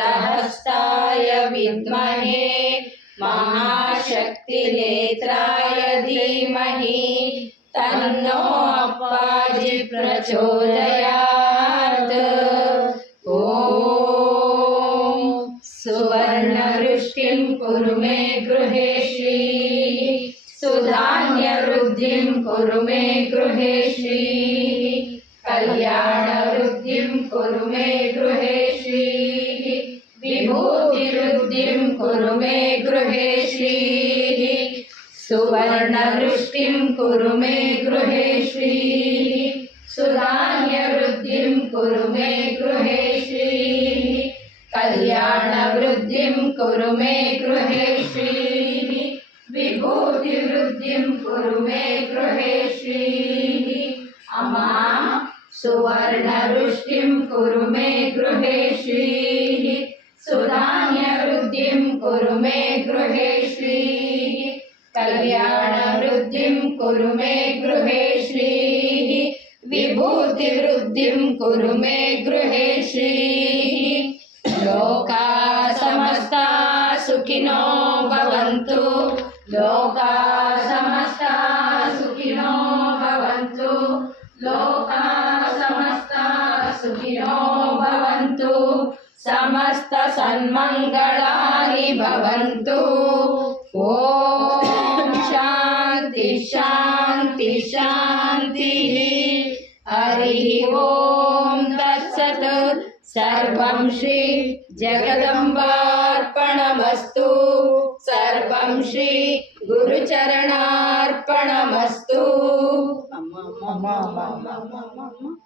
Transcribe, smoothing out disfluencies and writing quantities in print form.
अमृतहस्ताय विद्महे महाशक्तिनेत्राय धीमहि तन्नो अप्पाजि प्रचोदयात्। ॐ सुवर्णवृष्टिं कुरु मे गृहे श्रीः सुधान्यवृद्धिं कुरु मे गृहे श्रीः कल्याणवृद्धिं कुरु मे गृहे श्रीः विभूतिवृद्धिं कुरु मे गृहे श्रीः सुवर्णवृष्टिं कुरु मे गृहे श्रीः सुधान्यवृद्धिं कुरु मे गृहे श्रीः कल्याणवृद्धिं कुरु मे गृहे श्रीः विभूतिवृद्धिं कुरु मे गृहे श्रीः अमा सुवर्णवृष्टिं कुरु मे गृहे श्रीः सुधान्यवृद्धिं कुरु मे गृहे श्रीः कल्याणवृद्धिं कुरु मे गृहे श्रीः विभूतिवृद्धिं कुरु मे गृहे श्रीः लोका समस्ता सुखिनो भवन्तु लोका समस्ता सुखिनो भवन्तु लोका समस्ता सुखिनो भवन्तु समस्त सन्मङ्गलानि भवन्तु। ॐ शान्ति शान्ति शान्तिः। हरिः ॐ तत्सत्। सर्वं श्री जगदम्बार्पणमस्तु। सर्वं श्री गुरुचरणार्पणमस्तु।